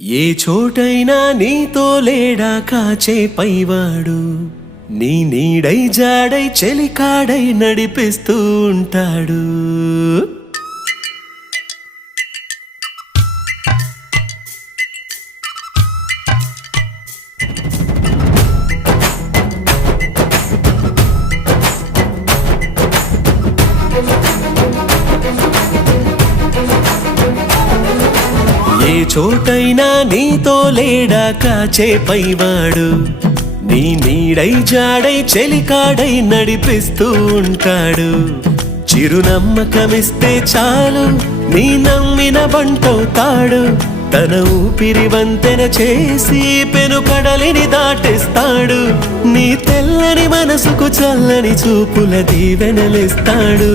ఏ చోటైనా నీతో లేడా కాచే పైవాడు, నీ నీడై జాడై చెలికాడై నడిపిస్తూ ఉంటాడు. ఏ చోటైనా నీతో లేడా కాచే పైవాడు, నీ నీడై జాడై చెలికాడై నడిపిస్తూ ఉంటాడు. చిరునమ్మకమిస్తే చాలు నీ నమ్మిన బంటవుతాడు. తన ఊపిరి వంతెన చేసి పెను కడలిని దాటిస్తాడు. నీ తెల్లని మనసుకు చల్లని చూపుల దీవెనలిస్తాడు.